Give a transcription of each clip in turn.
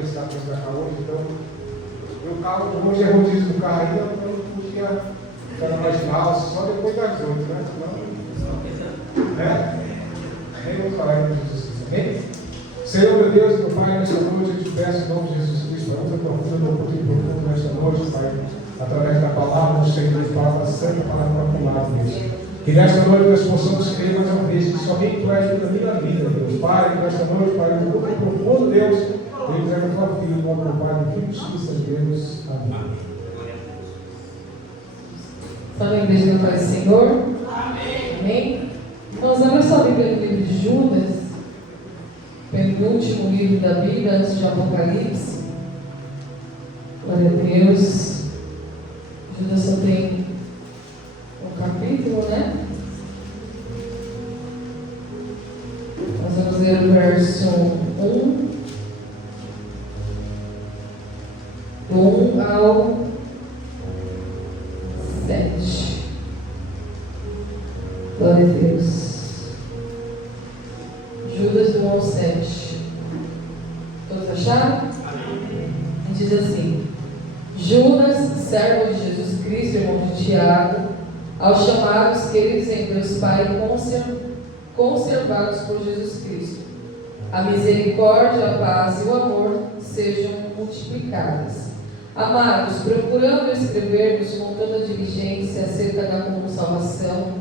necessidade de comprar carro hoje, então meu carro hoje é rodízio do carro ainda, então eu podia imaginar só depois das 8, né? Nem vou falar em Jesus. Amém? Senhor, meu Deus, meu Pai, nesta noite eu te peço em nome de Jesus Cristo, a outra profunda, profundo nesta noite, Pai, através da palavra do Senhor, palavra santa, palavra proclamada, Deus. Que nesta noite nós possamos crer mais uma vez que somente Tu és da minha vida, Deus. Pai, que nesta noite, Pai, no mundo profundo, Deus, eu entrego a Tua filha, no nome do Pai, do Filho e do Espírito Santo, Deus. Amém. Está na igreja da paz do Senhor? Amém. Nós abrimos sua Bíblia no livro de Judas, penúltimo livro da Bíblia, antes de Apocalipse. Glória a Deus. Judas só tem um capítulo, né? Nós vamos ler o verso 1, do 1 ao 7. Glória a Deus. Judas do 1 ao 7. Todos acharam? Diz assim: Judas, servo de Jesus Cristo, irmão de Tiago, aos chamados, queridos em Deus Pai, conservados por Jesus Cristo, a misericórdia, a paz e o amor sejam multiplicadas. Amados, procurando escrever-vos com toda diligência acerca da comum salvação,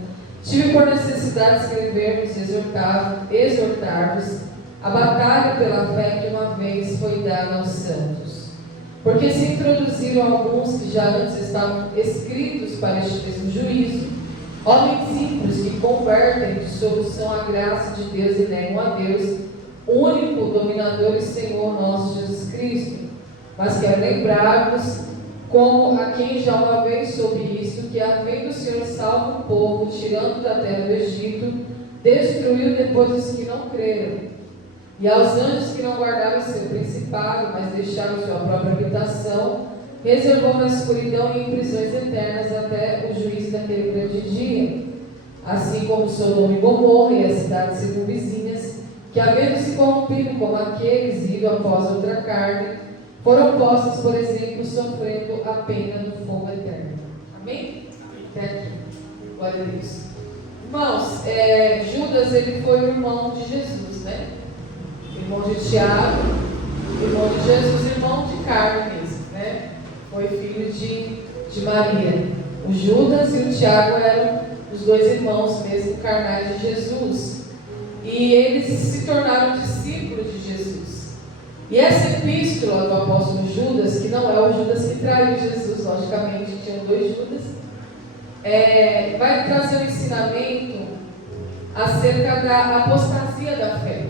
tive por necessidade de escrever-vos e exortar-vos a batalha pela fé que uma vez foi dada aos santos. Porque se introduziram alguns que já antes estavam escritos para este mesmo juízo, homens ímpios que convertem de solução a graça de Deus e negam a Deus, único dominador e Senhor nosso Jesus Cristo. Mas quero lembrar-vos, como a quem já uma vez soube isso, que havendo o Senhor salvo o povo, tirando da terra do Egito, destruiu depois os que não creram. E aos anjos que não guardaram seu principado, mas deixaram sua própria habitação, reservou na escuridão e em prisões eternas até o juízo daquele grande dia. Assim como Sodoma e Gomorra e as cidades circunvizinhas, que havendo se corrompido como aqueles, ido após outra carne, foram postos, por exemplo, sofrendo a pena do fogo eterno. Amém? Até aqui. Glória a Deus. Irmãos, Judas, ele foi o irmão de Jesus, né? Irmão de Tiago, irmão de Jesus, irmão de carne mesmo, né? Foi filho de Maria. O Judas e o Tiago eram os dois irmãos mesmo carnais de Jesus. E eles se tornaram discípulos de Jesus. E essa epístola do apóstolo Judas, que não é o Judas que traiu Jesus, logicamente, tinham dois Judas, vai trazer um ensinamento acerca da apostasia da fé.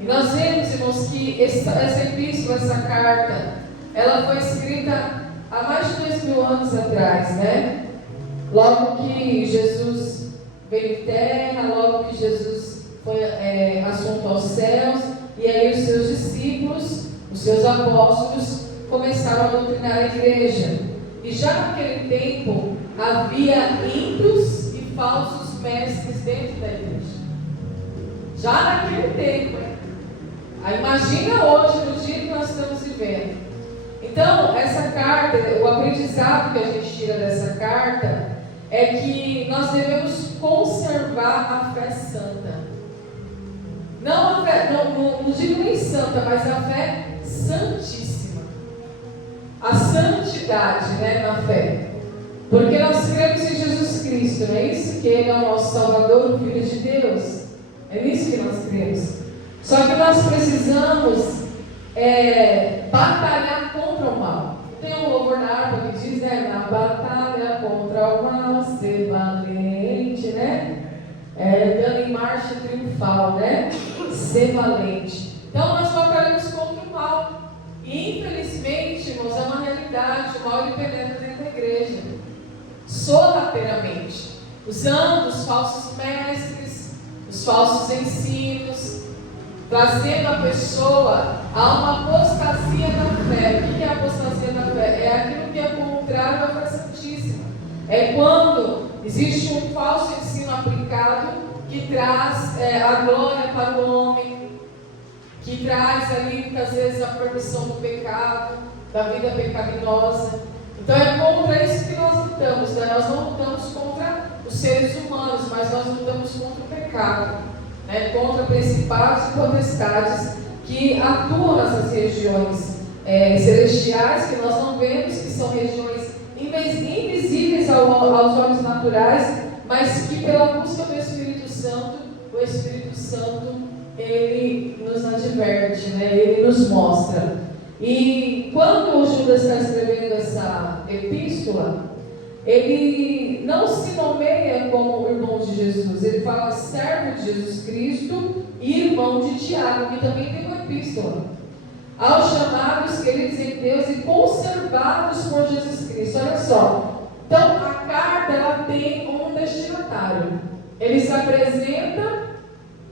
E nós vemos, irmãos, que essa epístola, essa carta, ela foi escrita há mais de 2000 anos atrás, né? Logo que Jesus veio em terra, logo que Jesus foi assunto aos céus, e aí os seus discípulos, os seus apóstolos, começaram a doutrinar a igreja. E já naquele tempo, havia ímpios e falsos mestres dentro da igreja. Já naquele tempo, imagina hoje, no dia que nós estamos vivendo. Então, essa carta, o aprendizado que a gente tira dessa carta é que nós devemos conservar a fé santa. Não a fé, não digo nem santa, mas a fé santíssima. A santidade, né, na fé. Porque nós cremos em Jesus Cristo, não é isso? Que Ele é o nosso Salvador, o Filho de Deus. É nisso que nós cremos. Só que nós precisamos batalhar contra o mal. Tem um louvor na harpa que diz, né? Na batalha contra o mal, ser valente, né? Dando em marcha triunfal, né? Ser valente. Então nós batalhamos contra o mal. E infelizmente, irmãos, é uma realidade. O mal ele penetra dentro da igreja. Sorrateiramente. Usando os falsos mestres, os falsos ensinos, trazendo a pessoa a uma apostasia da fé. O que é a apostasia da fé? É aquilo que é contrário à fé santíssima. É quando existe um falso ensino aplicado que traz a glória para o homem, que traz ali muitas vezes a permissão do pecado, da vida pecaminosa. Então é contra isso que nós lutamos, né? Nós não lutamos contra os seres humanos, mas nós lutamos contra o pecado, né? Contra principados e potestades que atuam nessas regiões celestiais, que nós não vemos, que são regiões invisíveis aos olhos naturais, mas que pela busca do Espírito Santo, o Espírito Santo, ele nos adverte, né? Ele nos mostra. E quando o Judas está escrevendo essa epístola, ele não se nomeia como irmão de Jesus, ele fala servo de Jesus Cristo e irmão de Tiago, que também tem uma epístola. Aos chamados, queridos em Deus e conservados por Jesus Cristo. Olha só, então a carta ela tem um destinatário. Ele se apresenta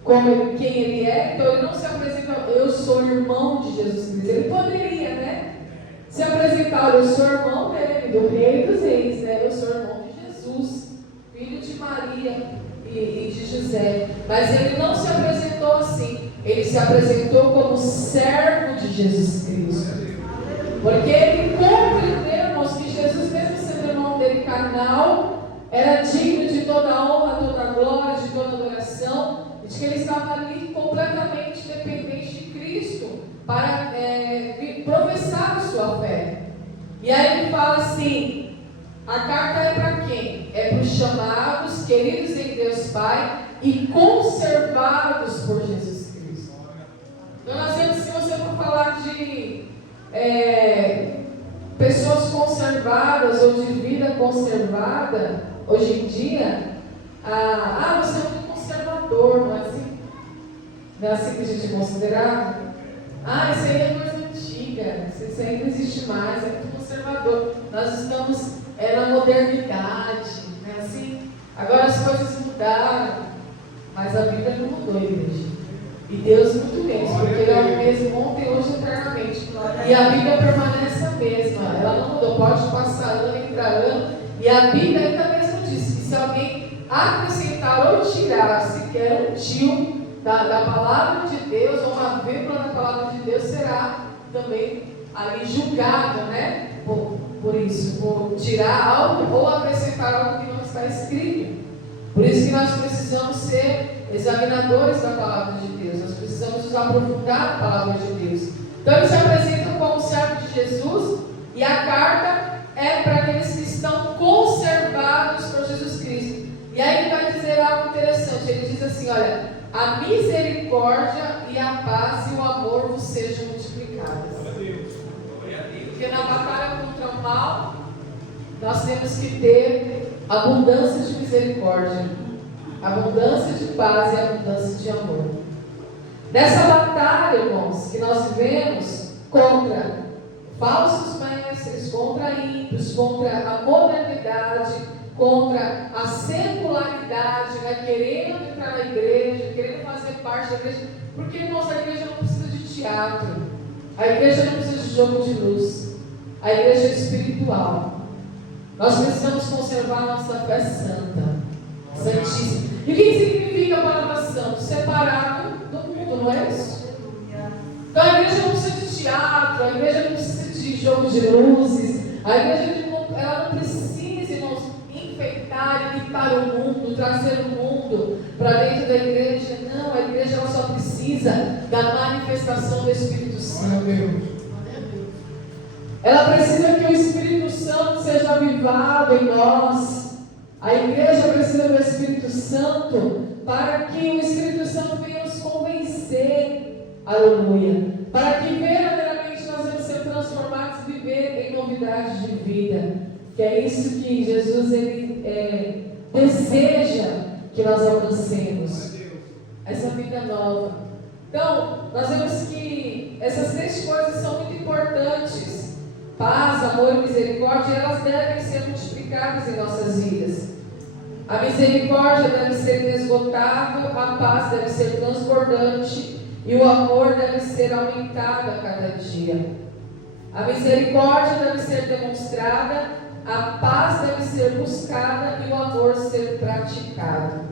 como quem ele é, então ele não se apresenta, eu sou irmão de Jesus Cristo. Ele poderia, né, se apresentar, eu sou irmão dele, do Rei dos Reis, né? Eu sou irmão de Jesus, filho de Maria e de José. Mas ele não se apresentou assim. Ele se apresentou como servo de Jesus Cristo. Porque ele compreendemos que Jesus, mesmo sendo irmão dele carnal, era digno de toda a honra, toda a glória, de toda a adoração, e de que ele estava ali completamente dependente de Cristo para professar a sua fé. E aí ele fala assim, a carta é para quem? É para os chamados, queridos em Deus Pai e conservados por Jesus Cristo. Então nós vemos, se você for falar de pessoas conservadas ou de vida conservada, hoje em dia, você é muito conservador, não é assim? Não é assim que a gente é considerado? Isso aí é coisa antiga, isso aí não existe mais, é muito conservador. Nós estamos na modernidade, não é assim? Agora as coisas mudaram, mas a Bíblia não mudou, igreja. E Deus muito menos, porque Ele é o mesmo ontem, hoje e eternamente. E a Bíblia permanece a mesma, ela não mudou, pode passar ano, entrar ano, e a Bíblia ainda mesmo diz que se alguém acrescentar ou tirar sequer um tio da palavra de Deus, ou uma vírgula da palavra de Deus, será também ali julgado, né? Por isso, por tirar algo ou acrescentar algo que não está escrito. Por isso que nós precisamos ser examinadores da palavra de Deus, nós precisamos nos aprofundar na palavra de Deus. Então ele se apresenta como servo de Jesus, e a carta é para aqueles que estão conservados por Jesus Cristo. E aí ele vai dizer algo interessante, ele diz assim, olha, a misericórdia e a paz e o amor vos sejam multiplicados. Porque na batalha contra o mal, nós temos que ter abundância de misericórdia, abundância de paz e abundância de amor. Nessa batalha, irmãos, que nós vivemos contra falsos mestres, contra ímpios, contra a modernidade, contra a secularidade, né? Querendo entrar na igreja, querendo fazer parte da igreja, porque, irmãos, a igreja não precisa de teatro, a igreja não precisa de jogo de luz, a igreja é espiritual. Nós precisamos conservar a nossa fé santa, santíssima. E o que significa a palavra santo? Separado do mundo, não é isso? Então a igreja não precisa de teatro, a igreja não precisa de jogo de luzes, a igreja ela não precisa, irmãos, enfeitar, imitar o mundo, trazer o mundo para dentro da igreja. Não, a igreja ela só precisa da manifestação do Espírito Santo. Ela precisa que o Espírito Santo seja avivado em nós. A igreja precisa do Espírito Santo para que o Espírito Santo venha nos convencer. Aleluia. Para que verdadeiramente nós vamos ser transformados e viver em novidade de vida. Que é isso que Jesus ele deseja que nós alcancemos. Essa vida nova. Então, nós vemos que essas três coisas são muito importantes. Paz, amor e misericórdia, elas devem ser multiplicadas em nossas vidas. A misericórdia deve ser inesgotável, a paz deve ser transbordante e o amor deve ser aumentado a cada dia. A misericórdia deve ser demonstrada, a paz deve ser buscada e o amor ser praticado.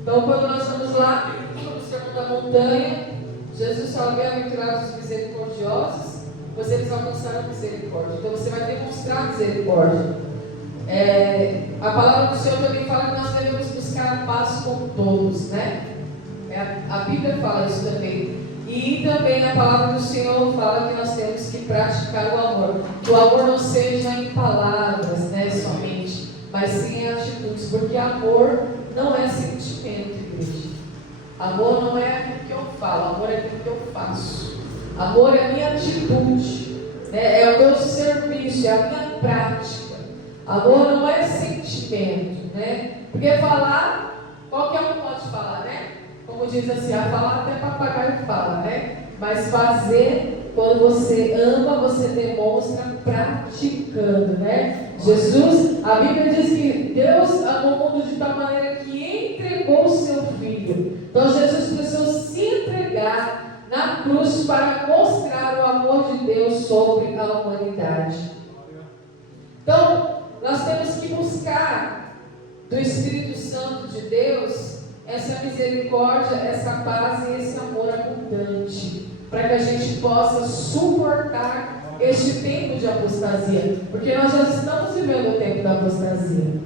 Então, quando nós vamos lá no Sermão da Montanha, Jesus Jesus fala: bem-aventurados os misericordiosos, pois eles alcançaram misericórdia. Então você vai demonstrar misericórdia. A palavra do Senhor também fala que nós devemos buscar a paz com todos, né? A Bíblia fala isso também. E também a palavra do Senhor fala que nós temos que praticar o amor. Que o amor não seja em palavras, né, somente, mas sim em atitudes. Porque amor não é sentimento, igreja. Amor não é aquilo que eu falo, amor é aquilo que eu faço. Amor é a minha atitude, né? É o meu serviço, é a minha prática. Amor não é sentimento, né? Porque falar, qualquer um pode falar, né? Como diz assim, a falar até papagaio fala, né? Mas fazer, quando você ama, você demonstra praticando, né? Jesus, a Bíblia diz que Deus amou o mundo de tal maneira que entregou o seu Filho. Então Jesus precisou se entregar na cruz para mostrar o amor de Deus sobre a humanidade. Então, nós temos que buscar do Espírito Santo de Deus essa misericórdia, essa paz e esse amor abundante, para que a gente possa suportar este tempo de apostasia, porque nós já estamos vivendo o tempo da apostasia.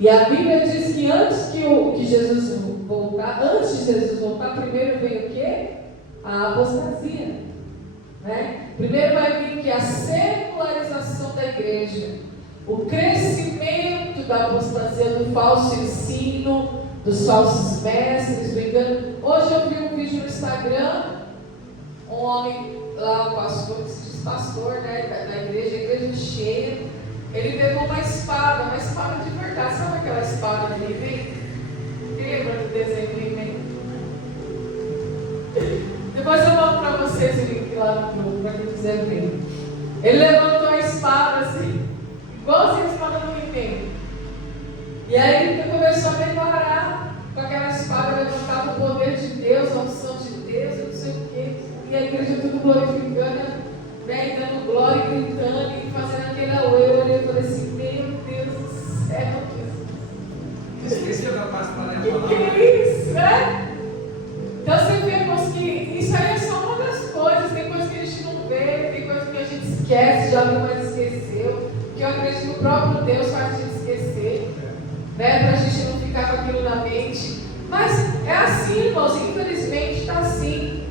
E a Bíblia diz que antes de Jesus voltar, primeiro vem o quê? A apostasia, né? Primeiro vai vir que a secularização da igreja, o crescimento da apostasia, do falso ensino, dos falsos mestres, do engano. Hoje eu vi um vídeo no Instagram, um homem lá, um pastor, que se diz pastor, né, da igreja, a igreja cheia. Ele pegou uma espada de verdade. Sabe aquela espada de He-Man? Quem lembra do desenho do He-Man? Depois eu mando para vocês o link lá no grupo, para quem quiser ver. Ele levantou a espada assim, igualzinho a espada do He-Man. E aí ele começou a declarar com aquela espada, levantava o poder de Deus, a unção de Deus, eu não sei o quê. E a igreja tudo glorificando, né, e dando glória, e gritando, e fazendo aquele auê. Eu olhei e falei assim: meu Deus do céu, esqueci da paz para que é isso, né? Então você vê, irmãos, que isso aí é só uma das coisas. Tem coisas que a gente não vê, tem coisas que a gente esquece, já viu, mas esqueceu. Que eu acredito que o próprio Deus faz a gente esquecer, né? Para a gente não ficar com aquilo na mente. Mas é assim, irmãos, infelizmente está assim.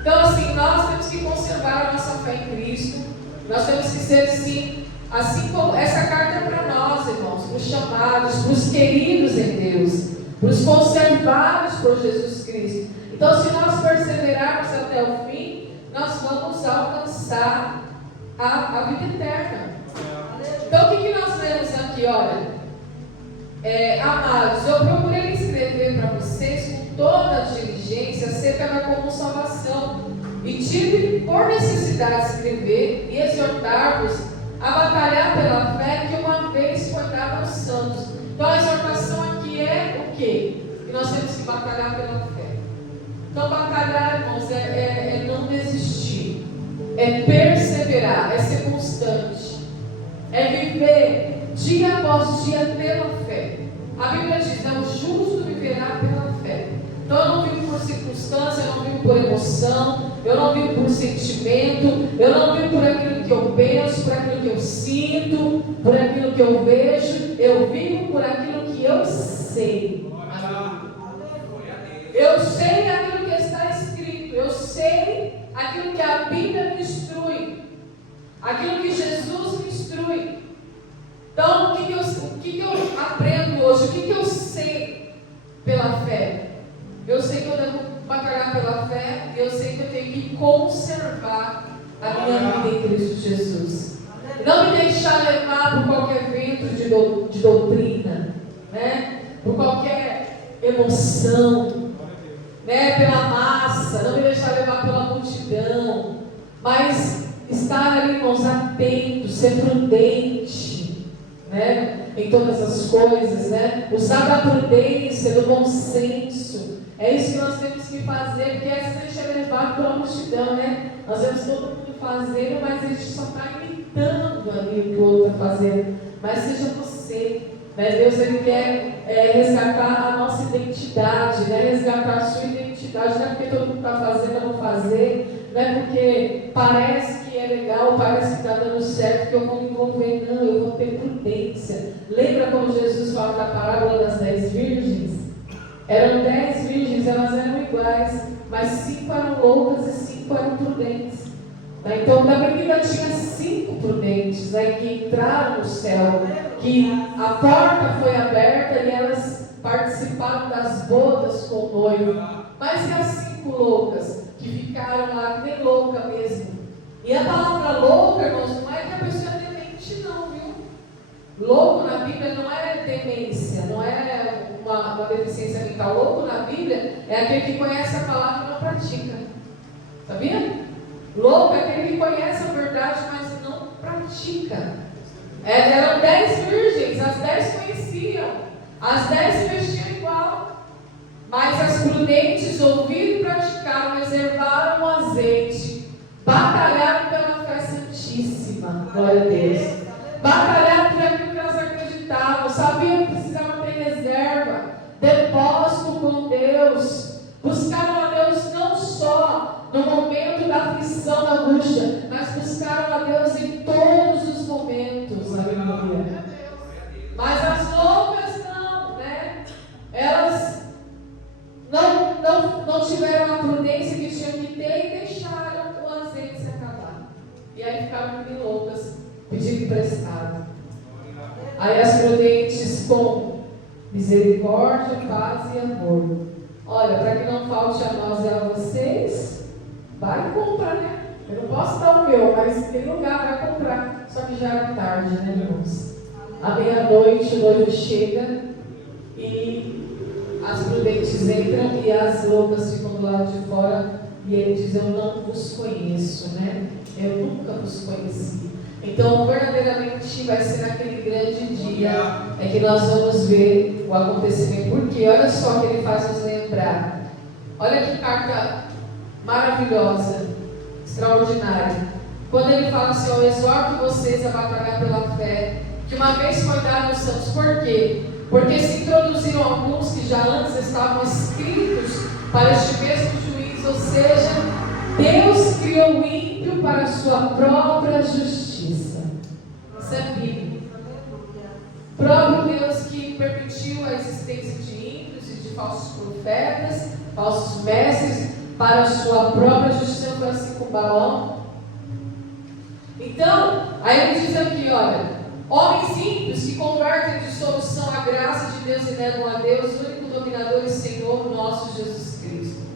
Então, assim, nós temos que conservar a nossa fé em Cristo. Nós temos que ser, sim, assim como essa carta é para nós, irmãos, para os chamados, para os queridos em Deus, para os conservados por Jesus Cristo. Então, se nós perseverarmos até o fim, nós vamos alcançar a vida eterna. Então, o que nós vemos aqui? Olha, amados, eu procurei escrever para vocês com toda a diligência acerca da comum salvação, e tive por necessidade escrever e exortar-vos a batalhar pela fé que uma vez foi dada aos santos. Então a exortação aqui é o quê? Que nós temos que batalhar pela fé. Então batalhar, irmãos, é não desistir, é perseverar, é ser constante, é viver dia após dia pela fé. A Bíblia diz: o justo viverá pela fé. Então eu não vivo por circunstância, eu não vivo por emoção, eu não vivo por sentimento, eu não vivo por aquilo que eu penso, por aquilo que eu sinto, por aquilo que eu vejo. Eu vivo por aquilo que eu sei. Eu sei aquilo que está escrito, eu sei aquilo que a Bíblia me instrui, aquilo que Jesus me instrui. Então, o que eu aprendo hoje? O que eu sei pela fé? Eu sei que eu devo batalhar pela fé, e eu sei que eu tenho que conservar a minha vida em Cristo Jesus. Não me deixar levar por qualquer vento de doutrina, né? Por qualquer emoção, né? Pela massa, não me deixar levar pela multidão, mas estar ali, irmãos, atento, ser prudente, né? Em todas as coisas, né? Usar da prudência, do bom senso. É isso que nós temos que fazer, porque às vezes a gente é levado pela multidão, né? Nós vemos todo mundo fazendo, mas a gente só está imitando ali o que o outro está fazendo. Mas seja você, né? Deus, Ele quer resgatar a nossa identidade, né? Resgatar a sua identidade. identidade, não é porque todo mundo está fazendo, eu vou fazer, não é porque parece que é legal, parece que está dando certo, que eu vou me envolver, não, eu vou ter prudência. Lembra quando Jesus fala da parábola das 10 virgens? Eram 10 virgens, elas eram iguais, mas 5 eram loucas e 5 eram prudentes. Então, na Bíblia tinha 5 prudentes, que entraram no céu, que a porta foi aberta e elas participaram das bodas com o noivo. Mas e as 5 loucas, que ficaram lá, que nem louca mesmo? E a palavra louca, irmãos, não é que a pessoa é demente, não, viu? Louco na Bíblia não é demência, não é uma deficiência mental. Louco na Bíblia é aquele que conhece a palavra e não pratica. Sabia? Louco é aquele que conhece a verdade, mas não pratica. Eram 10 virgens, as 10 conheciam, as 10 vestiam igual. Mas as prudentes ouviram e praticaram, reservaram o azeite, batalharam pela fé santíssima. Glória a Deus. Batalharam por aquilo que elas acreditavam, sabiam que precisavam ter reserva, depósito com Deus. Buscaram a Deus não só no momento da aflição, da angústia, mas buscaram a Deus em todos os momentos. Aleluia. Mas as loucas não, né? Elas não tiveram a prudência que tinham que ter e deixaram o azeite se acabar. E aí ficaram bem loucas, pedindo emprestado. Aí as prudentes com misericórdia, paz e amor. Olha, para que não falte a nós e a vocês, vai e compra, né? Eu não posso dar o meu, mas tem lugar, vai comprar. Só que já era tarde, né, irmãos? À meia-noite o noivo chega e as prudentes entram e as loucas ficam do lado de fora e ele diz: eu não vos conheço, né? Eu nunca vos conheci. Então, verdadeiramente vai ser aquele grande dia que nós vamos ver o acontecimento. Porque olha só o que ele faz nos lembrar. Olha que carta maravilhosa, extraordinária. Quando ele fala assim: eu exorto vocês a batalhar pela fé, que uma vez foi dada aos santos. Por quê? Porque se introduziram alguns que já antes estavam escritos para este mesmo juízo, ou seja, Deus criou o ímpio para a sua própria justiça. Isso é Bíblia. Próprio Deus que permitiu a existência de ímpios e de falsos profetas, falsos mestres, para a sua própria justiça. Foi assim com Balaão. Então, aí ele diz aqui, olha: homens ímpios que convertem de solução a graça de Deus e negam a Deus, o único dominador e Senhor nosso Jesus Cristo.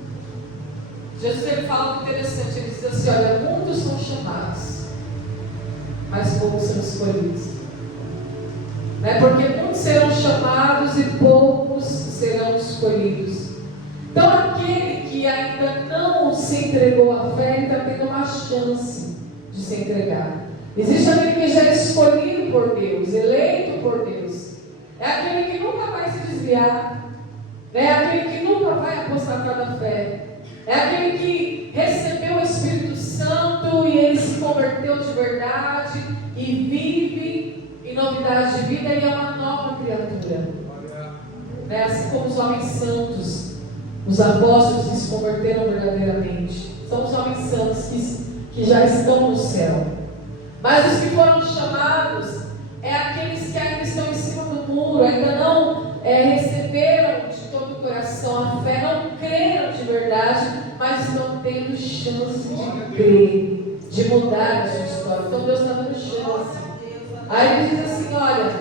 Jesus, ele fala algo interessante, ele diz assim: olha, muitos são chamados, mas poucos são escolhidos. Porque muitos serão chamados e poucos serão escolhidos. Então, aquele que ainda não se entregou à fé, está tendo uma chance de se entregar. Existe aquele que já é escolhido por Deus, eleito por Deus. É aquele que nunca vai se desviar. É aquele que nunca vai apostatar da fé. É aquele que recebeu o Espírito Santo e ele se converteu de verdade e vive em novidade de vida e é uma nova criatura. Assim como os homens santos, os apóstolos que se converteram verdadeiramente, são os homens santos que já estão no céu. Mas os que foram chamados é aqueles que ainda estão em cima do muro, ainda não receberam de todo o coração a fé, não creram de verdade, mas estão tendo chance de crer, de mudar a sua história. Então Deus está dando chance. Aí ele diz assim: olha,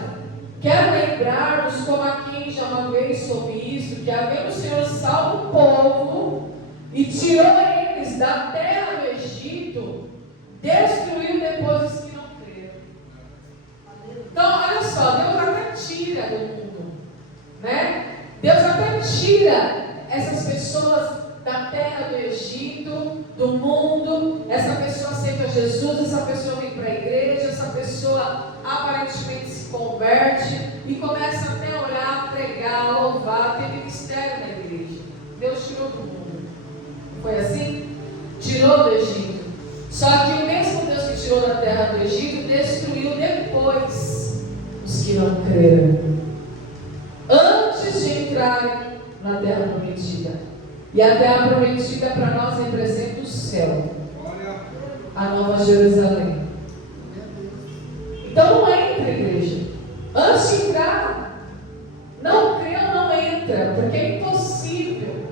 quero lembrar-nos como a quem já uma vez soube isso, que havendo o Senhor salvo o povo e tirou eles da terra do Egito, destruiu depois os que não creram. Então, olha só, Deus até tira do mundo, né? Deus até tira essas pessoas da terra do Egito, do mundo. Essa pessoa aceita Jesus, essa pessoa vem para a igreja, essa pessoa aparentemente se converte e começa até a orar, pregar, louvar, ter ministério na igreja. Deus tirou do mundo. Foi assim? Tirou do Egito. Só que o mesmo Deus que tirou da terra do Egito destruiu depois os que não creram, antes de entrarem na terra prometida. E a terra prometida para nós representa o céu, Glória. a Nova Jerusalém. Então não entra, igreja. Antes de entrar, não crê ou não entra, porque é impossível.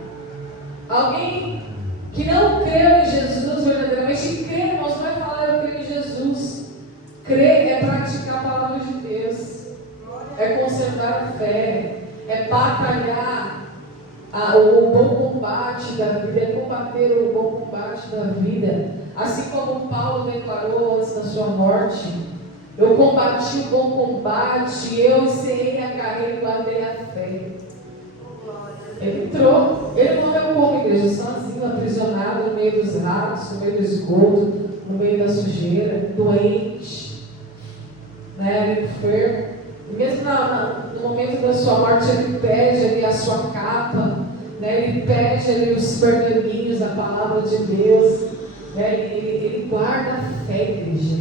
Alguém que não creu em Jesus verdadeiramente, crê, irmãos, não vai falar eu creio em Jesus. Crer é praticar a palavra de Deus, é conservar a fé, é batalhar o bom combate da vida, é combater o bom combate da vida. Assim como Paulo declarou antes da sua morte: eu combati o bom combate, eu encerrei a carreira e guardei a fé. Ele entrou, ele não morreu como, igreja, sozinho, aprisionado no meio dos ratos, no meio do esgoto, no meio da sujeira, doente, né, enfermo. E mesmo no momento da sua morte, ele pede ali a sua capa, né, ele pede ali os pergaminhos, a palavra de Deus, né, ele guarda a fé, igreja,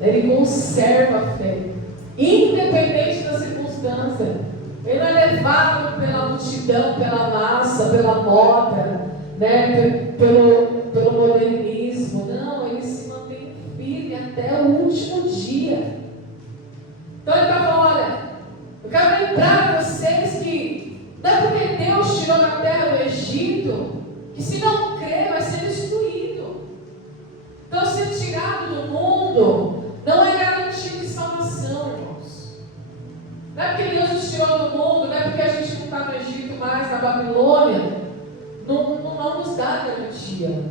ele conserva a fé, independente da circunstância. Ele não é levado pela multidão, pela massa, pela moda, né, pelo modernismo. Não, ele se mantém firme até o último dia. Então ele está falando: olha, eu quero lembrar vocês que não é porque Deus tirou da terra do Egito, que se não crer vai ser destruído. Então ser tirado do mundo não é garantia de salvação, irmãos. Não é porque Deus nos tirou do mundo, não é porque a gente não está no Egito mais, na Babilônia, não nos dá garantia.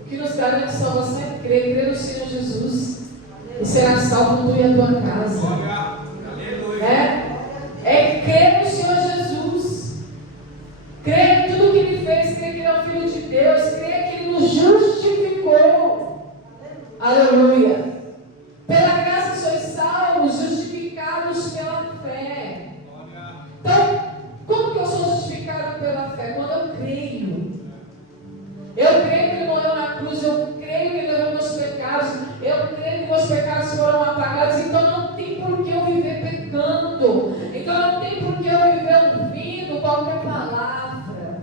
O que nos garante salvação é crer no Senhor Jesus, e será salvo tu e a tua casa. É crer no Senhor Jesus, crer em tudo que Ele fez, crer que Ele é o Filho de Deus, crer que Ele nos justificou. Aleluia. Pela graça sois salvos, justificados pela fé. Então, como que eu sou justificado pela fé? Quando eu creio. Eu creio que Ele morreu na cruz, eu creio que Ele levou meus pecados, eu creio que meus pecados foram apagados. Então não tem por que eu viver pecando. Então não tem por que eu viver ouvindo qualquer palavra,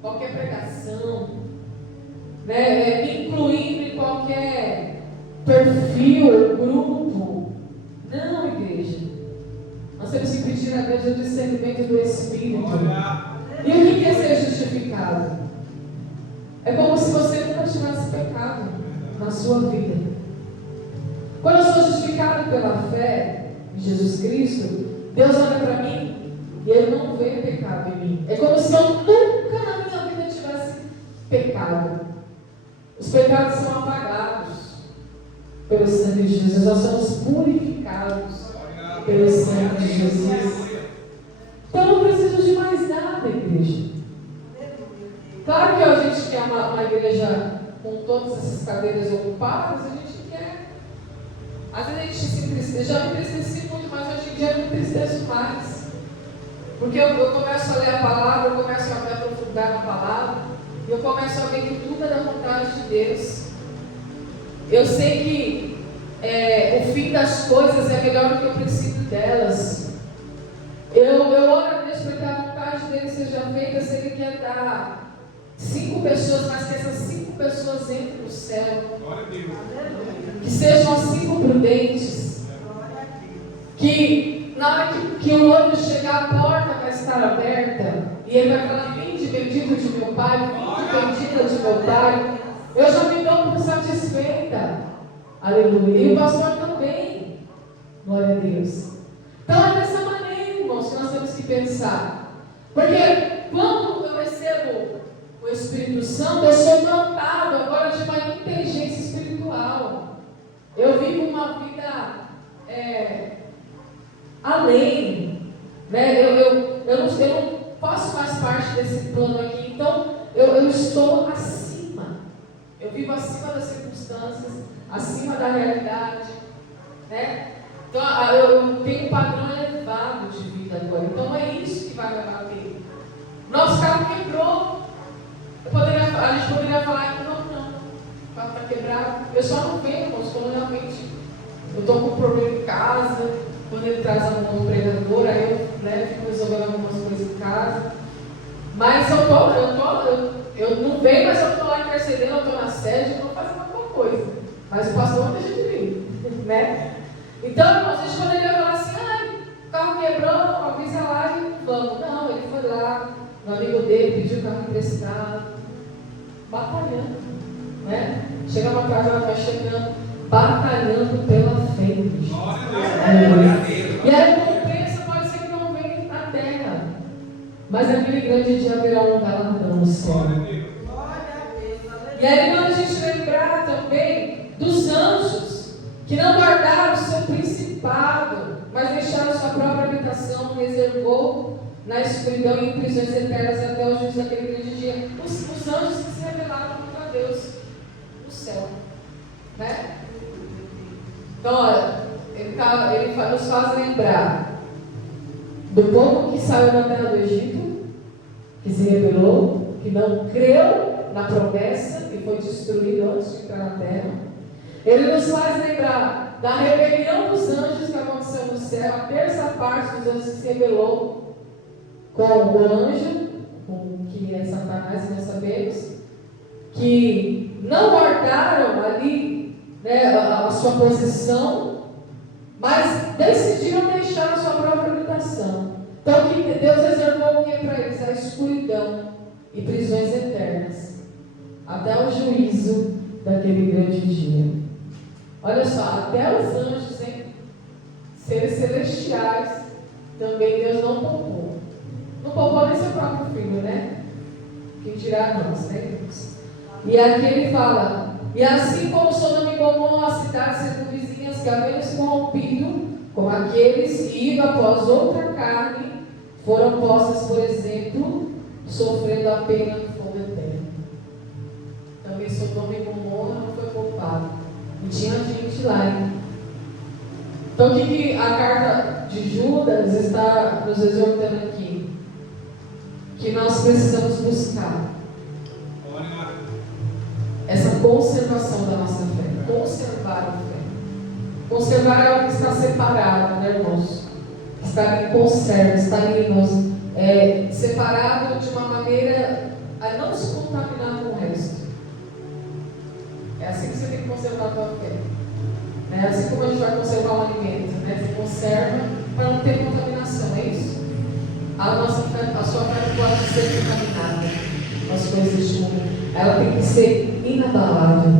qualquer pregação, né? Me incluindo em qualquer perfil, grupo. Não, igreja. Nós temos que pedir a Deus o discernimento do Espírito. E o que é ser justificado? É como se você nunca tivesse pecado na sua vida. Quando eu sou justificado pela fé em Jesus Cristo, Deus olha para mim e Ele não vê pecado em mim. É como se eu nunca na minha vida tivesse pecado. Os pecados são apagados pelo sangue de Jesus. Nós somos purificados pelo sangue de Jesus. Então eu não preciso de mais nada, igreja. Claro que a gente quer uma igreja com todas essas cadeiras ocupadas, a gente quer. Às vezes a gente se entristece. Eu já me entristeci muito, mas hoje em dia eu não me entristeço mais. Porque eu começo a ler a palavra, eu começo a me aprofundar na palavra, e eu começo a ver que tudo é da vontade de Deus. Eu sei que o fim das coisas é melhor do que o princípio delas. Eu oro a Deus para que a vontade dele seja feita. Se Ele quer dar 5 pessoas, mas que essas 5 pessoas entrem no céu. Que sejam as 5 prudentes. Que na hora que o noivo chegar, a porta vai estar aberta. E ele vai falar: vinde bendito de meu Pai, vinde bendita de meu Pai. Eu já me dou por satisfeita. Aleluia. E o pastor também. Glória a Deus. Então é dessa maneira, irmãos, que nós temos que pensar. Porque quando eu recebo o Espírito Santo, eu sou dotado agora de uma inteligência espiritual. Eu vivo uma vida além, né? Eu não faço mais parte desse plano aqui. Então eu estou acima. Eu vivo acima das circunstâncias, acima da realidade, né? Então eu tenho um padrão elevado de vida agora. Então é isso que vai me abater. Nosso carro quebrou. A gente poderia falar que não, o carro está quebrado. Eu só não vejo, irmãos, quando realmente eu estou com um problema em casa, quando ele traz algum pregador, aí eu fico resolvendo algumas coisas em casa. Mas eu eu não venho, mas eu estou lá intercedendo, eu estou na sede, eu estou fazendo alguma coisa. Mas o pastor não deixa de vir, né? Então, irmãos, a gente poderia falar assim, o carro quebrou, avisa lá e vamos. Não, ele foi lá, o amigo dele pediu o carro emprestado, batalhando, né? Chega uma casa, ela vai chegando, batalhando pela fé. E a recompensa pode ser que não venha na terra, mas naquele grande dia haverá um galardão no céu. E aí, quando a gente lembrar também dos anjos que não guardaram o seu principado, mas deixaram sua própria habitação, reservou na escuridão e em prisões eternas até o juízo daquele grande dia. Os anjos que se rebelaram contra Deus no céu, né? Então, olha, ele nos faz lembrar do povo que saiu da terra do Egito, que se rebelou, que não creu na promessa e foi destruído antes de entrar na terra. Ele nos faz lembrar da rebelião dos anjos que aconteceu no céu. A terça parte dos anjos se rebelou com o anjo, que é Satanás, nós sabemos, que não guardaram ali, né, a sua posição, mas decidiram deixar a sua própria habitação. Então, que Deus reservou o que para eles? A escuridão e prisões eternas, até o juízo daquele grande dia. Olha só, até os anjos, seres celestiais, também Deus não poupou. Não poupou nem seu próprio filho, né? Quem dirá nós, né, irmãos? E aqui ele fala: e assim como Sodoma e Gomorra, cidades circunvizinhas que havendo se corrompido, como aqueles que indo após outra carne, foram postas, por exemplo, sofrendo a pena do fogo eterno. Também Sodoma e Gomorra não foi poupado. E tinha gente lá, hein? Então, o que a carta de Judas está nos exortando aqui? Que nós precisamos buscar essa conservação da nossa fé. Conservar a fé. Conservar é algo que está separado, né, irmãos? Está em conserva, está ali, irmãos, separado de uma maneira a não se contaminar com o resto. É assim que você tem que conservar a tua fé. Né? Assim como a gente vai conservar um alimento, né? Você conserva para não ter contaminação, é isso? A sua fé não pode ser contaminada com as coisas deste mundo. Ela tem que ser inabalável.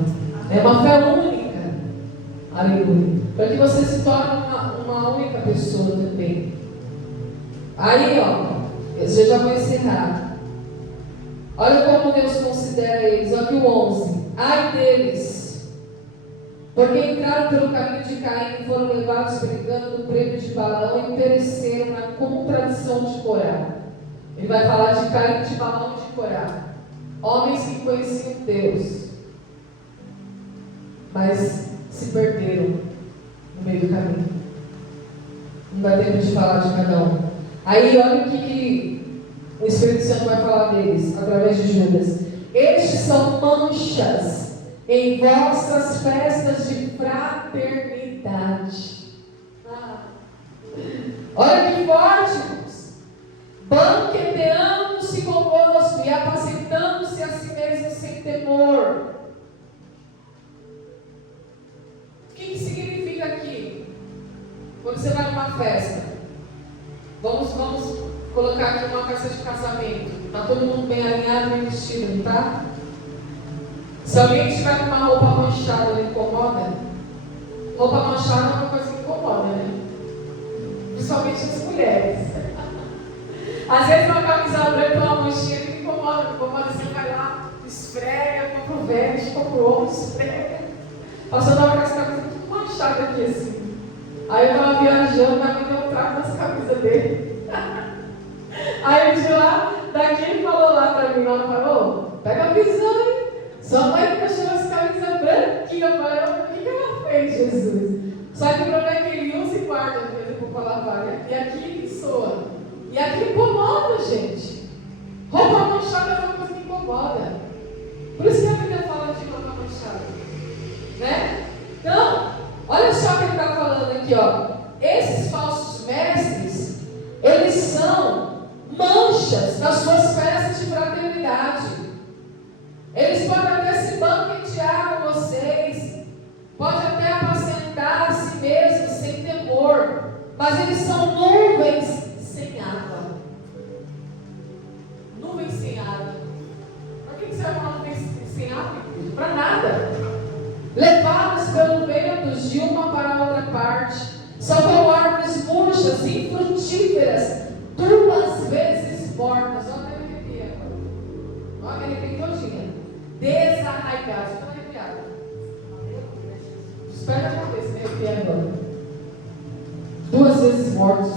É uma fé única. Aleluia. Para que você se torne uma única pessoa também. Aí, eu já vou encerrar. Olha como Deus considera eles. Olha aqui o 11. Ai deles, porque entraram pelo caminho de Caim e foram levados brigando no prêmio de Balaão e pereceram na contradição de Corá. Ele vai falar de Caim, de Balaão e de Corá. Homens que conheciam Deus, mas se perderam no meio do caminho. Não dá tempo de falar de cada um. Aí olha o que o Espírito Santo vai falar deles, através de Judas. Estes são manchas em vossas festas de fraternidade. Olha que forte, irmãos. Banqueteando-se convosco e apacentando-se a si mesmos sem temor. O que significa aqui? Quando você vai numa festa, vamos colocar aqui uma festa de casamento. Está todo mundo bem alinhado, bem vestido, não tá? Se alguém estiver com uma roupa manchada, ele incomoda? Roupa manchada é uma coisa que incomoda, né? Principalmente as mulheres. Às vezes uma camisa branca, uma manchinha que incomoda. Você vai lá, esfrega, compra o veste, compra o outro, esfrega. Passou da hora com essa camisa tudo manchada aqui assim. Aí eu estava viajando, mas me deu um trago nas camisas dele. Aí de lá, daqui ele falou lá pra mim, não falou? Pega a visão, hein? Sua mãe deixou as camisas branquinhas. Eu falei, o que ela fez, Jesus? Só que o problema é que ele usa e guarda, por exemplo, para lavar. E aqui ele soa. E aqui incomoda, gente. Roupa manchada é uma coisa que incomoda. Por isso que a Bíblia fala de roupa manchada. Né? Então, olha só o que ele está falando aqui, ó. Esses falsos mestres, eles são manchas nas suas festas de fraternidade. igreja? Para nada. Levadas pelo vento de uma para a outra parte, são como árvores murchas, infrutíferas, 2 vezes mortas. Olha que arrepia agora. Olha que arrepia todinha. Desarraigadas. Estou arrepiada. Espera a cabeça, me arrepia agora. 2 vezes mortos.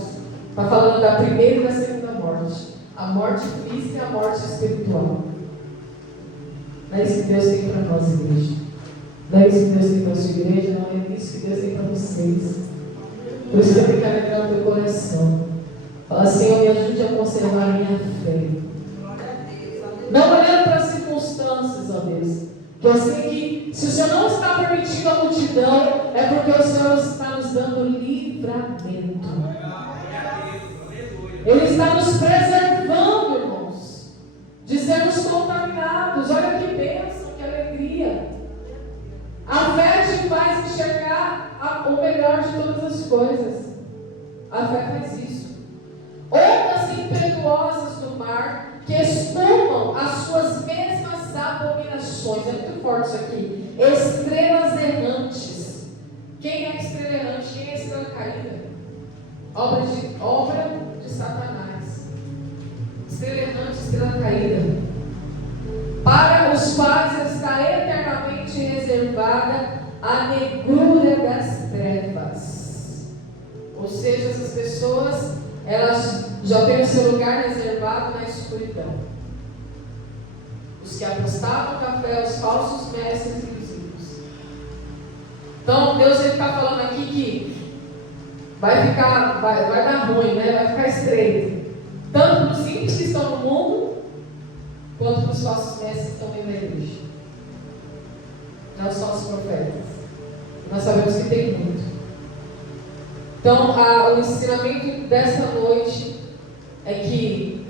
Está falando da primeira e da segunda morte. A morte física e a morte espiritual. Não é isso que Deus tem para nós, igreja. Não é isso que Deus tem para a sua igreja, não é isso que Deus tem para vocês. Por isso eu quero lembrar o teu coração. Fala, Senhor, me ajude a conservar a minha fé. Não olhando para as circunstâncias, ó Deus. Que eu sei que se o Senhor não está permitindo a multidão, é porque o Senhor está nos dando livramento. Ele está nos preservando, irmãos, de sermos contaminados. Olha que bênção, que alegria. A fé te faz enxergar o melhor de todas as coisas. A fé faz isso. Ondas impetuosas do mar que espumam as suas mesmas abominações. É muito forte isso aqui. Estrelas errantes. Quem é a estrela errante? Quem é a estrela caída? Obra de Satanás. Estrela errante, estrela caída. Para os quais está eternamente reservada a negrura das trevas. Ou seja, essas pessoas, elas já têm o seu lugar reservado na escuridão. Os que apostavam na fé, os falsos mestres e os ímpios. Então, Deus está falando aqui que vai dar ruim, né? Vai ficar estreito. Tanto para os ímpios que estão no mundo, quanto para os falsos mestres que estão dentro da igreja. Não só os profetas. Nós sabemos que tem muito. Então, o ensinamento desta noite é que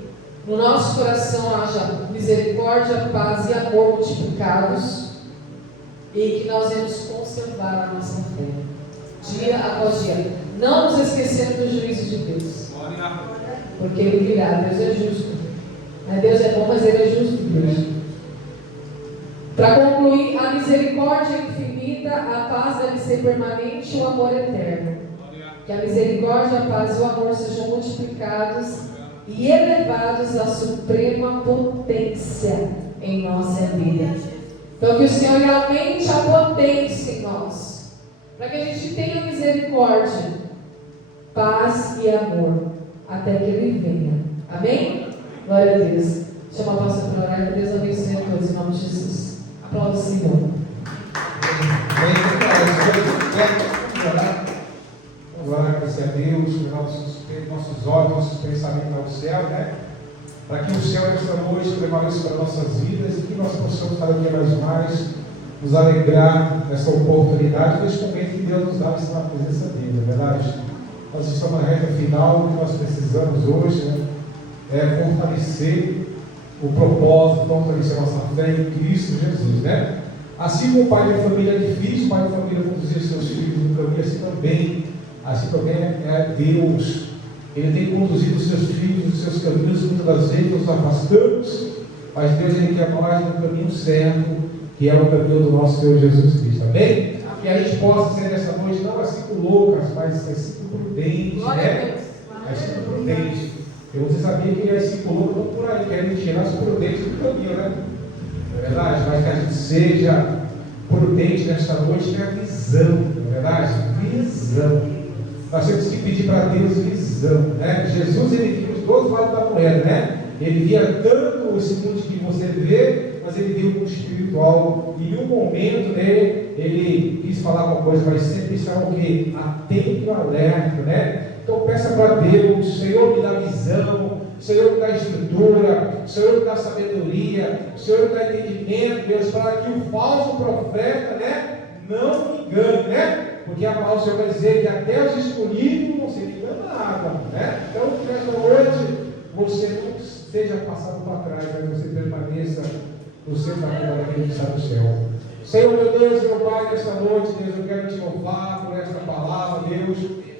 no nosso coração haja misericórdia, paz e amor multiplicados, e que nós vamos conservar a nossa fé, dia após dia. Não nos esquecendo do juízo de Deus. Porque Ele virá. Deus é justo. Deus é bom, mas Ele é justo, Deus. Para concluir, a misericórdia infinita, a paz deve ser permanente e o amor eterno. Que a misericórdia, a paz e o amor sejam multiplicados e elevados à suprema potência em nossa vida. Então que o Senhor aumente a potência em nós, para que a gente tenha misericórdia, paz e amor, até que Ele venha. Amém? Glória a Deus. Chama a pastora para orar, que Deus abençoe a todos, em nome de Jesus. Aplauda o Senhor. Vamos agradecer a Deus, nossos olhos, nossos pensamentos ao céu, né? Para que o céu nesta noite prevaleça para nossas vidas e que nós possamos cada dia mais nos alegrar nessa oportunidade, nesse momento que Deus nos dá de estar na presença dele, é verdade? Nós estamos na reta final, o que nós precisamos hoje, né? É fortalecer o propósito, fortalecer a nossa fé em Cristo Jesus, né? Assim como o pai de família é difícil, o pai de família conduzir seus filhos no caminho, assim também é Deus. Ele tem conduzido os seus filhos nos seus caminhos, muitas das vezes nos afastamos, mas Deus Ele quer nós no caminho certo, que é o caminho do nosso Senhor Jesus Cristo, amém? Que a gente possa ser nessa noite não assim loucas, mas assim prudentes, né? Assim prudentes. E você sabia que as 5 loucas estão por aí, querem tirar os prudentes do caminho, né? Não é verdade? Mas que a gente seja prudente nesta noite, tenha visão, não é verdade? Visão. Nós temos que pedir para Deus visão, né? Jesus, ele viu os 2 lados da moeda, né? Ele via tanto esse mundo que você vê, mas ele viu o mundo espiritual. E em um momento, né, ele quis falar uma coisa, mas sempre estava o quê? Atento e alerta, né? Então peça para Deus, Senhor, me dá visão, Senhor, me dá estrutura, Senhor, me dá sabedoria, Senhor, me dá entendimento, Deus, para que o falso profeta, né, não me engane, né? Porque a palavra do Senhor vai dizer que até os escolhidos vão ser enganados, né? Então, que nesta noite você não esteja passado para trás, mas você permaneça no centro daquele que está no céu. Senhor, meu Deus, meu Pai, nesta noite, Deus, eu quero te louvar por esta palavra, Deus.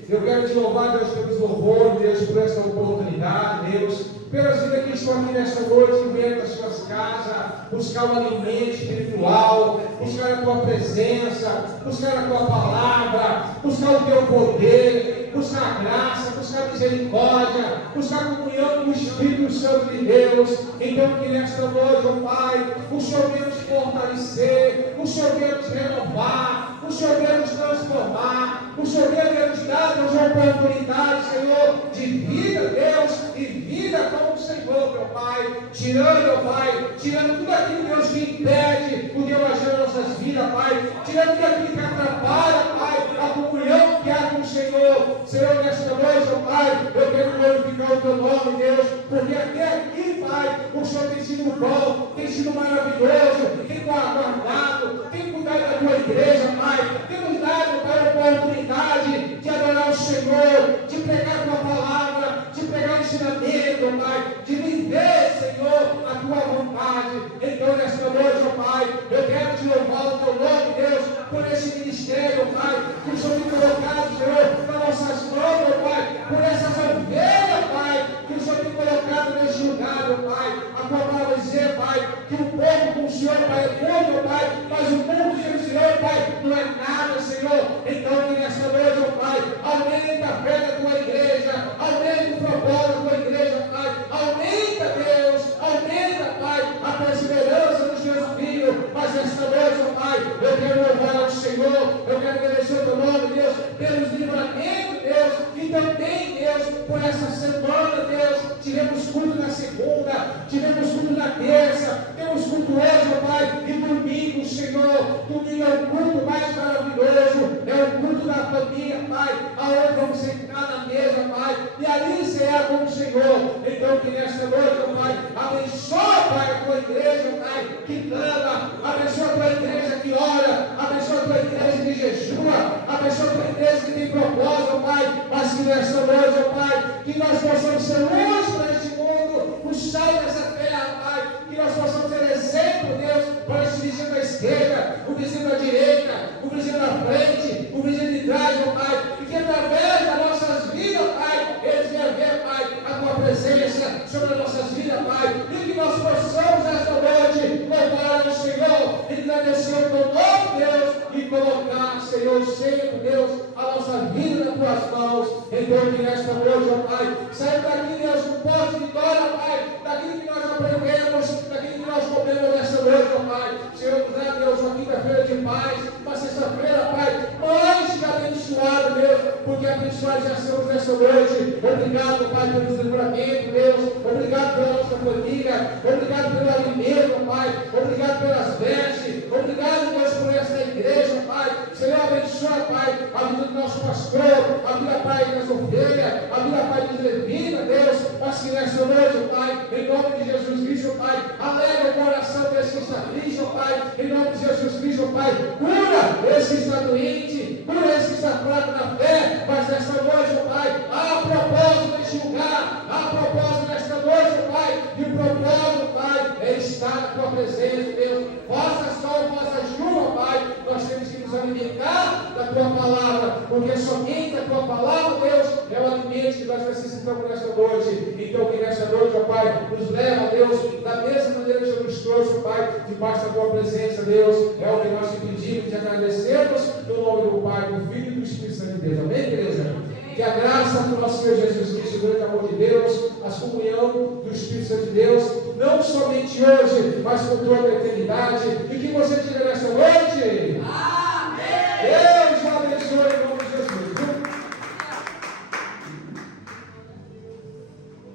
Eu quero te louvar, Deus, pelos louvores, Deus, por essa oportunidade, Deus, pelas vidas que estão aqui nesta noite, que vieram das suas casas, buscar um alimento espiritual, buscar a tua presença, buscar a tua palavra, buscar o teu poder, buscar a graça, buscar a misericórdia, buscar a comunhão com o Espírito Santo de Deus. Então, que nesta noite, ó Pai, o Senhor venha nos fortalecer, o Senhor venha nos renovar, o Senhor venha nos transformar, o Senhor venha nos dar as oportunidades, Senhor, de vida, Deus, e vida com o Senhor, meu Pai, tirando tudo aquilo, Deus, que impede o teu agir nas nossas vidas, Pai, tirando tudo aquilo que atrapalha, Pai, a comunhão que há com o Senhor. Senhor, nesta noite, ó Pai, eu quero glorificar o teu nome, Deus, porque até aqui, Pai, o Senhor tem sido bom, tem sido maravilhoso, tem guardado, tem cuidado da tua igreja, Pai, tem nos dado, Pai, a oportunidade de adorar o Senhor, de pregar a tua palavra, de pregar o ensinamento, Pai, de viver, Senhor, a tua vontade. Então, nesta noite, ó Pai, eu quero te louvar o teu nome, Deus, por esse ministério, Pai, que o Senhor tem colocado, Senhor, nas nossas mãos, ó Pai, por essas ovelhas, Pai, que o Senhor tem colocado neste lugar, ó Pai. A tua palavra dizer, Pai, que o povo com o Senhor, Pai, é muito, ó Pai, mas o povo sem o Senhor, Pai, não é nada, Senhor. Então, que nesta noite, ó Pai, aumenta a fé da tua igreja, aumenta o propósito da tua igreja, Pai, aumenta, Deus, aumenta, Pai, a perseverança dos teus filhos. Mas nesta noite, ó Pai, eu quero louvar ao Senhor, eu quero agradecer o teu nome, Deus, pelos livramentos, Deus, e também, Deus, por essa semana, Deus, tivemos culto na segunda, tivemos culto na terça, temos culto hoje, ó Pai, e domingo, Senhor. Domingo é o culto mais maravilhoso, é o culto da família, Pai, aonde vamos sentar na mesa, Pai, e ali cear com o Senhor. Então, que nesta noite, ó Pai, abençoa, Pai, a tua igreja, Pai, que clama, abençoa a tua igreja que ora, abençoa a tua igreja que jejua, abençoa a tua igreja que tem propósito, Pai, mas que nesta noite, ó Pai, que nós possamos ser luz para este mundo, o sal dessa terra, Pai, que nós possamos ser exemplo, Deus, para esse vizinho da esquerda, o vizinho da direita, o vizinho da frente, o vizinho de trás, ó Pai, e que através das nossas vidas, Pai, eles venham ver, Pai, a tua presença sobre as nossas vidas, Pai, e que nós possamos nesta noite louvar o Senhor, agradecer o teu nome, Deus, e colocar, Senhor, sempre, Deus, a nossa vida nas tuas mãos. Então, que nesta noite, ó Pai, saia daqui, Deus, com posse de vitória, Pai, daquilo que nós aprendemos, daquilo que nós comemos nesta noite, ó Pai. Senhor, nos dá, Deus, uma quinta-feira de paz, uma sexta-feira, Pai, mais que abençoado, Deus, porque abençoado já somos nesta noite. Obrigado, Pai, pelo livramento, Deus, obrigado pela nossa família, obrigado pelo alimento, Pai, obrigado pelas vestes, obrigado, Deus, por esta igreja, Pai. Senhor, abençoa, Pai, a vida do nosso pastor, a vida, Pai, das ovelhas, a vida, Pai, dos levitas, Deus, mas que nesta noite, Pai, em nome de Jesus Cristo, Pai, alegra o coração desse que está triste, Pai, em nome de Jesus Cristo, Pai, cura esse que está doente, cura esse que está fraco na fé, mas nesta noite, Pai, há propósito neste lugar, há propósito nesta noite, Pai, e o propósito, Pai, é estar na tua presença, Deus. Faça sol, faça chuva, Pai, nós temos que nos alimentar da tua palavra, porque somente a tua palavra, Deus, é o alimento que nós necessitamos nesta noite. Então, que nesta noite, ó Pai, nos leva, Deus, da mesma maneira que o Senhor nos trouxe, Pai, debaixo da tua presença, Deus, é o que nós te pedimos, te agradecemos, no nome do Pai, do Filho e do Espírito Santo de Deus. Amém, igreja? Que a graça do nosso Senhor Jesus Cristo, o grande amor de Deus, a comunhão do Espírito Santo de Deus, não somente hoje, mas por toda a eternidade, e que você diga nesta noite,